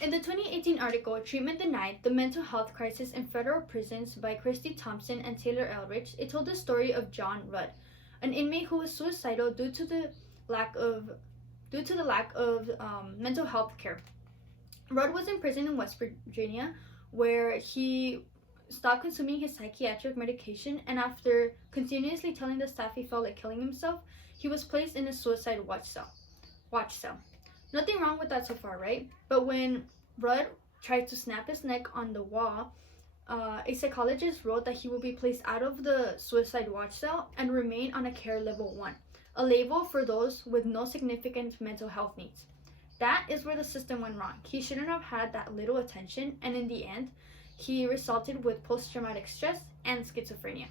In the 2018 article, Treatment Denied, The Mental Health Crisis in Federal Prisons by Christy Thompson and Taylor Eldridge, it told the story of John Rudd, an inmate who was suicidal due to the lack of mental health care. Rudd was in prison in West Virginia, where he stopped consuming his psychiatric medication, and after continuously telling the staff he felt like killing himself, he was placed in a suicide watch cell. Nothing wrong with that so far, right? But when Rudd tried to snap his neck on the wall, a psychologist wrote that he will be placed out of the suicide watch cell and remain on a care level 1, a label for those with no significant mental health needs. That is where the system went wrong. He shouldn't have had that little attention, and in the end, he resulted with post-traumatic stress and schizophrenia.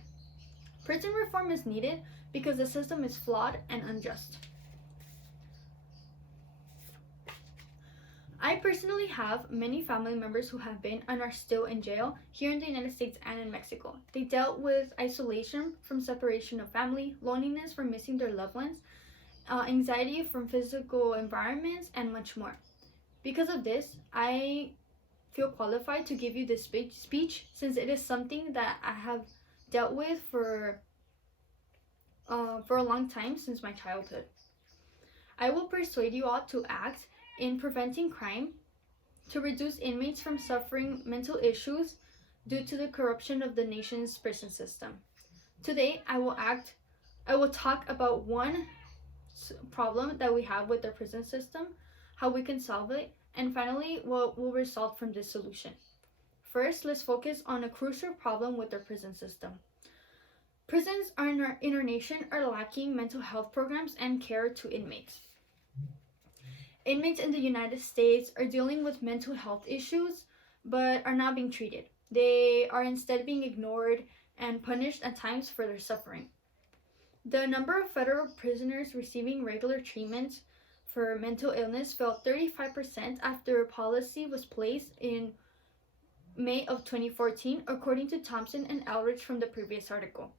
Prison reform is needed because the system is flawed and unjust. I personally have many family members who have been and are still in jail here in the United States and in Mexico. They dealt with isolation from separation of family, loneliness from missing their loved ones, anxiety from physical environments, and much more. Because of this, I feel qualified to give you this speech since it is something that I have dealt with for a long time, since my childhood. I will persuade you all to act in preventing crime, to reduce inmates from suffering mental issues due to the corruption of the nation's prison system. Today, I will talk about one problem that we have with the prison system, how we can solve it, and finally, what will result from this solution. First, let's focus on a crucial problem with the prison system. Prisons in our nation are lacking mental health programs and care to inmates. Inmates in the United States are dealing with mental health issues but are not being treated. They are instead being ignored and punished at times for their suffering. The number of federal prisoners receiving regular treatment for mental illness fell 35% after a policy was placed in May of 2014, according to Thompson and Eldridge from the previous article.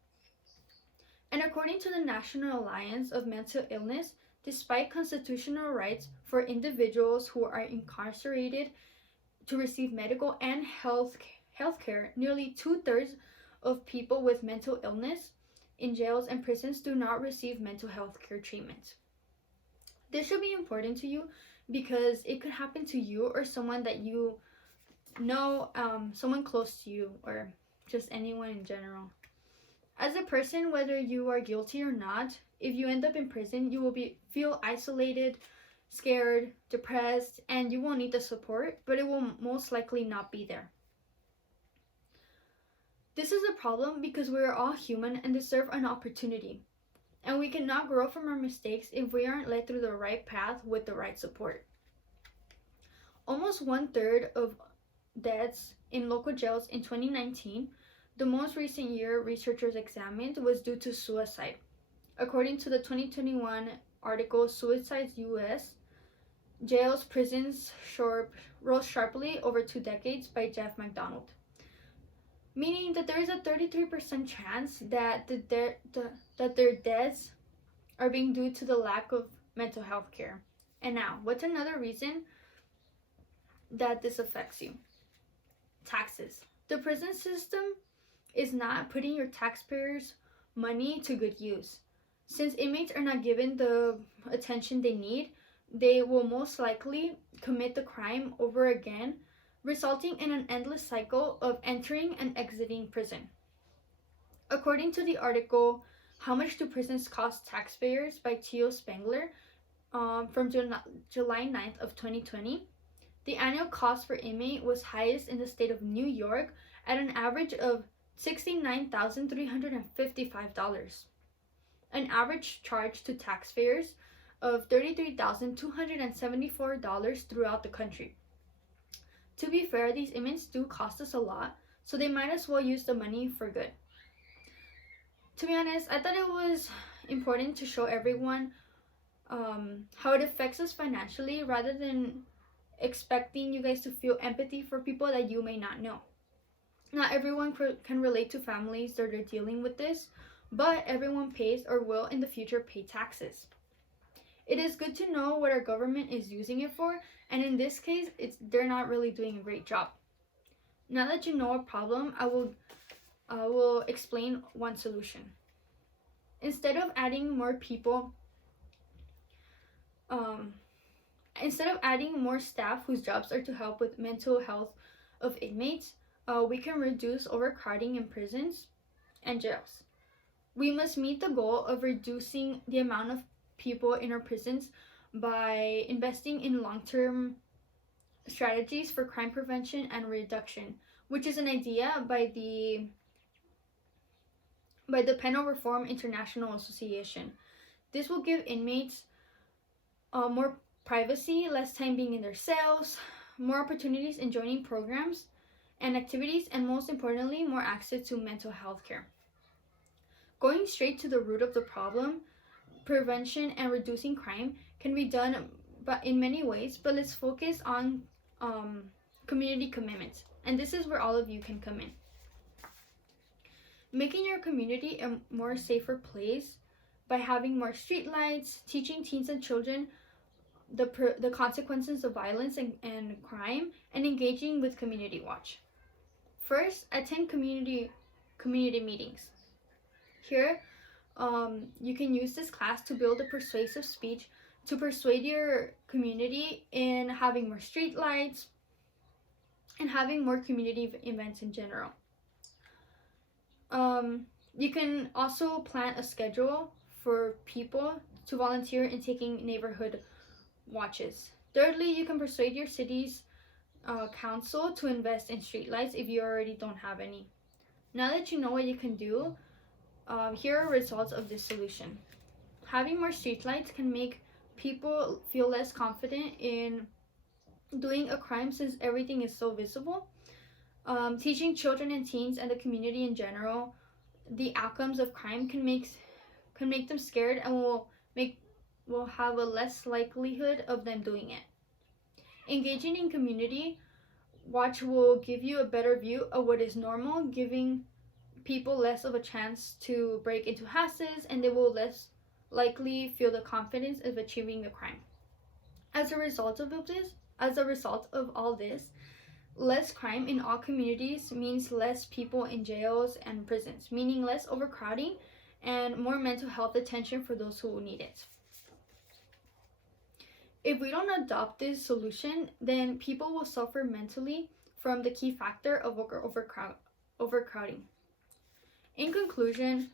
And according to the National Alliance of Mental Illness, despite constitutional rights for individuals who are incarcerated to receive medical and health care, nearly 2/3 of people with mental illness in jails and prisons do not receive mental health care treatment. This should be important to you because it could happen to you or someone that you know, someone close to you, or just anyone in general. As a person, whether you are guilty or not, if you end up in prison, you will feel isolated, scared, depressed, and you will need the support, but it will most likely not be there. This is a problem because we are all human and deserve an opportunity, and we cannot grow from our mistakes if we aren't led through the right path with the right support. Almost 1/3 of deaths in local jails in 2019, the most recent year researchers examined, was due to suicide. According to the 2021 article Suicides US, Jails, Prisons rose sharply over 2 decades by Jeff McDonald, meaning that there is a 33% chance that their deaths are being due to the lack of mental health care. And now, what's another reason that this affects you? Taxes. The prison system is not putting your taxpayers' money to good use. Since inmates are not given the attention they need, they will most likely commit the crime over again, resulting in an endless cycle of entering and exiting prison. According to the article How Much Do Prisons Cost Taxpayers by Theo Spangler from July 9th of 2020, the annual cost per inmate was highest in the state of New York at an average of $69,355. An average charge to taxpayers of $33,274 throughout the country. To be fair, these inmates do cost us a lot, so they might as well use the money for good. To be honest, I thought it was important to show everyone how it affects us financially, rather than expecting you guys to feel empathy for people that you may not know. Not everyone can relate to families that are dealing with this, but everyone pays or will in the future pay taxes. It is good to know what our government is using it for, and in this case, they're not really doing a great job. Now that you know a problem, I will explain one solution. Instead of adding more staff whose jobs are to help with mental health of inmates, we can reduce overcrowding in prisons and jails. We must meet the goal of reducing the amount of people in our prisons by investing in long-term strategies for crime prevention and reduction, which is an idea by the Penal Reform International Association. This will give inmates more privacy, less time being in their cells, more opportunities in joining programs and activities, and most importantly, more access to mental health care. Going straight to the root of the problem, prevention and reducing crime can be done in many ways, but let's focus on community commitments. And this is where all of you can come in. Making your community a more safer place by having more street lights, teaching teens and children the consequences of violence and crime, and engaging with Community Watch. First, attend community meetings. Here, you can use this class to build a persuasive speech to persuade your community in having more street lights and having more community events in general. You can also plan a schedule for people to volunteer in taking neighborhood watches. Thirdly, you can persuade your city's council to invest in streetlights if you already don't have any. Now that you know what you can do, here are results of this solution. Having more streetlights can make people feel less confident in doing a crime since everything is so visible. Teaching children and teens and the community in general the outcomes of crime can make them scared and will have a less likelihood of them doing it. Engaging in Community Watch will give you a better view of what is normal, giving people less of a chance to break into houses, and they will less likely feel the confidence of achieving the crime. As a result of all this, less crime in all communities means less people in jails and prisons, meaning less overcrowding and more mental health attention for those who need it. If we don't adopt this solution, then people will suffer mentally from the key factor of overcrowding. In conclusion,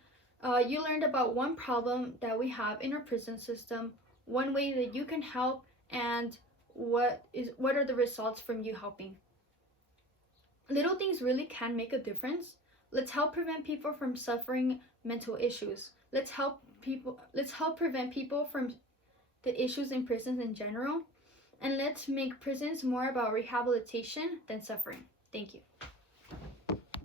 you learned about one problem that we have in our prison system, one way that you can help, and what are the results from you helping. Little things really can make a difference. Let's help prevent people from suffering mental issues. Let's help prevent people from the issues in prisons in general. And let's make prisons more about rehabilitation than suffering. Thank you.